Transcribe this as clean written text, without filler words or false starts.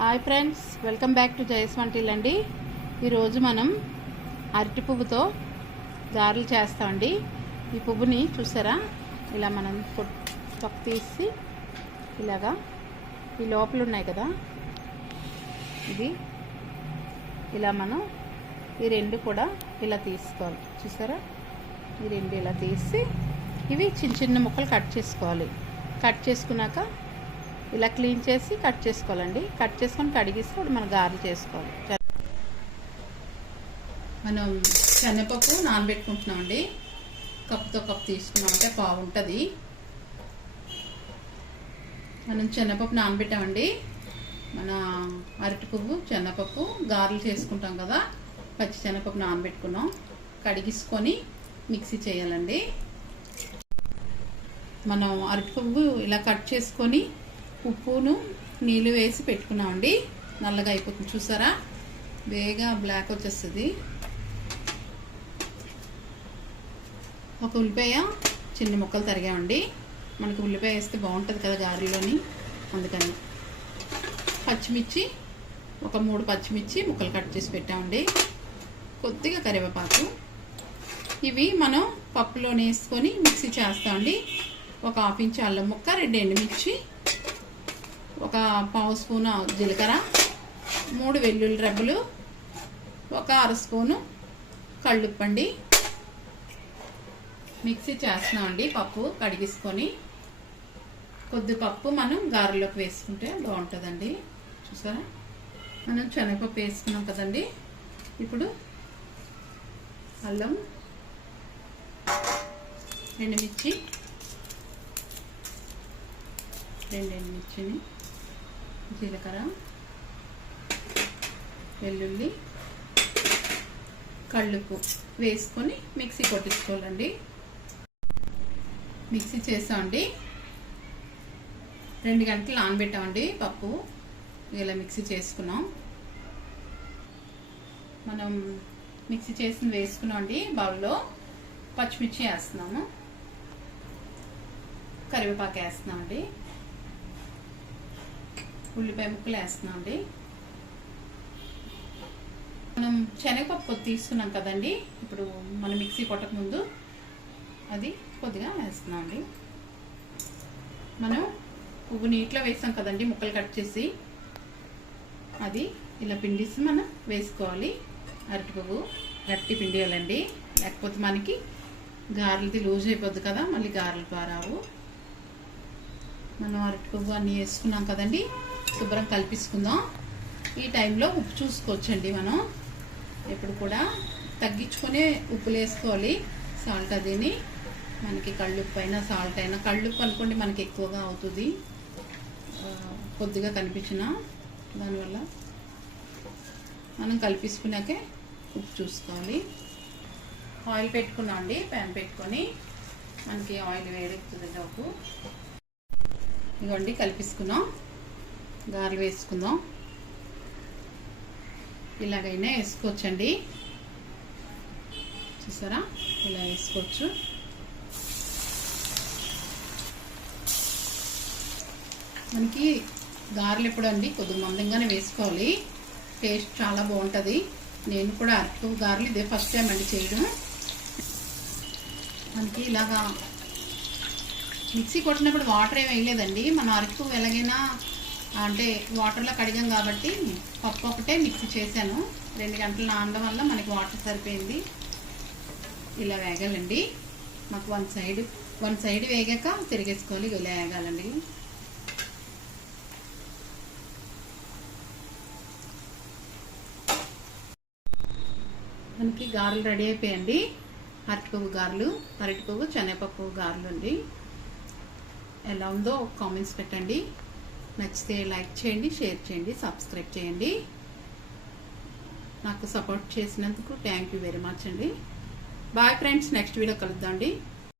Hi friends, welcome back to Jaya svantaillu అండి. ఈరోజు మనం అరటి పువ్వుతో గారెలు చేస్తామండి. ఈ పువ్వుని చూసారా, ఇలా మనం తొక్క తీసి ఇలాగా ఈ లోపల ఉన్నాయి కదా, ఇది ఇలా మనం ఈ రెండు కూడా ఇలా తీసుకోవాలి. చూసారా, ఈ రెండు ఇలా తీసి ఇవి చిన్న చిన్న ముక్కలు కట్ చేసుకోవాలి. కట్ చేసుకున్నాక ఇలా క్లీన్ చేసి కట్ చేసుకోవాలండి. కట్ చేసుకొని కడిగిస్తే ఇప్పుడు మనం గారెలు చేసుకోవాలి. మనం శనగపప్పు నానబెట్టుకుంటున్నామండి. కప్పుతో కప్పు తీసుకున్నామంటే బాగుంటుంది. మనం శనగపప్పు నానబెట్టామండి. మన అరటి పువ్వు శనగపప్పు గారెలు చేసుకుంటాం కదా, పచ్చి శనగపప్పు నానబెట్టుకున్నాం. కడిగించుకొని మిక్సీ చేయాలండి. మనం అరటి పువ్వు ఇలా కట్ చేసుకొని ఉప్పును నీళ్ళు వేసి పెట్టుకున్నామండి. నల్లగా అయిపోతుంది చూసారా, వేగా బ్లాక్ వచ్చేస్తుంది. ఒక ఉల్లిపాయ చిన్న ముక్కలు తరిగామండి. మనకు ఉల్లిపాయ వేస్తే బాగుంటుంది కదా గారెలోని, అందుకని. పచ్చిమిర్చి ఒక 3 పచ్చిమిర్చి ముక్కలు కట్ చేసి పెట్టామండి. కొద్దిగా కరివేపాకు. ఇవి మనం పప్పులో వేసుకొని మిక్సీ చేస్తామండి. ఒక 1/2 ఇంచు అల్లం ముక్క, 2 ఎండుమిర్చి, ఒక 1/2 స్పూను జీలకర్ర, 3 వెల్లుల్లి రెబ్బలు, ఒక 1/2 స్పూను కళ్ళుప్పండి. మిక్సీ చేస్తున్నామండి. పప్పు కడిగించుకొని కొద్ది పప్పు మనం గారెలోకి వేసుకుంటే బాగుంటుందండి. చూసారా, మనం శనగపప్పు వేసుకున్నాం కదండి. ఇప్పుడు అల్లం, ఎండుమిర్చి, 2 ఎండుమిర్చిని, జీలకర్ర, వెల్లుల్లి, కళ్ళుప్పు వేసుకొని మిక్సీ కొట్టించుకోవాలండి. మిక్సీ చేసామండి. 2 గంటలు నానబెట్టామండి పప్పు. ఇలా మిక్సీ చేసుకున్నాం. మనం మిక్సీ చేసింది వేసుకున్నామండి. బౌల్లో పచ్చిమిర్చి వేస్తున్నాము, కరివేపాకు వేస్తున్నామండి, ఉల్లిపాయ ముక్కలు వేస్తున్నామండి. మనం శనగపప్పు తీసుకున్నాం కదండి, ఇప్పుడు మనం మిక్సీ కొట్టక ముందు అది కొద్దిగా వేస్తున్నామండి. మనం పువ్వు నీటిలో వేసాం కదండి ముక్కలు కట్ చేసి, అది ఇలా పిండిసి మనం వేసుకోవాలి. అరటి పువ్వు గట్టి పిండియాలండి, లేకపోతే మనకి గారెలది లూజ్ అయిపోద్ది కదా, మళ్ళీ గారెలు రావు. మనం అరటి పువ్వు అన్నీ వేసుకున్నాం కదండి, శుభ్రం కలిపించుకుందాం. ఈ టైంలో ఉప్పు చూసుకోవచ్చండి. మనం ఎప్పుడు కూడా తగ్గించుకునే ఉప్పులు వేసుకోవాలి. సాల్ట్ అదిని మనకి కళ్ళుప్పు అయినా సాల్ట్ అయినా, కళ్ళుప్పు అనుకోండి మనకి ఎక్కువగా అవుతుంది, కొద్దిగా కనిపించిన దానివల్ల మనం కలిపించుకున్నాకే ఉప్పు చూసుకోవాలి. ఆయిల్ పెట్టుకున్నాం అండి. ప్యాన్ పెట్టుకొని మనకి ఆయిల్ వేడెక్కుతుంది లోపు. ఇవ్వండి కలిపించుకున్నాం. గారెలు వేసుకుందాం. ఇలాగైనా వేసుకోవచ్చండి. చూసారా, ఇలా వేసుకోవచ్చు. మనకి గారెలు ఎప్పుడు అండి కొద్దిగా మందంగానే వేసుకోవాలి. టేస్ట్ చాలా బాగుంటుంది. నేను కూడా అరటి గారెలు ఇదే ఫస్ట్ టైం అండి చేయడం. మనకి ఇలాగా మిక్సీ కొట్టినప్పుడు వాటర్ ఏమి వేయలేదండి. మన అరటి ఎలాగైనా అంటే వాటర్లో కడిగాం కాబట్టి పప్పు ఒకటే మిక్సీ చేశాను. 2 గంటలు నానడం వల్ల మనకి వాటర్ సరిపోయింది. ఇలా వేగాలండి. మాకు వన్ సైడ్ వేగాక తిరిగేసుకోవాలి. ఇలా వేగాలండి. మనకి గారెలు రెడీ అయిపోయాయండి. అరటి పువ్వు గారెలు, అరటి పువ్వు శనగపప్పు గారెలు అండి. ఎలా ఉందో కామెంట్స్ పెట్టండి. నచ్చితే లైక్ చేయండి, షేర్ చేయండి, సబ్స్క్రైబ్ చేయండి. నాకు సపోర్ట్ చేసినందుకు థ్యాంక్ యూ వెరీ మచ్ అండి. బాయ్ ఫ్రెండ్స్, నెక్స్ట్ వీడియో కలుద్దాం అండి.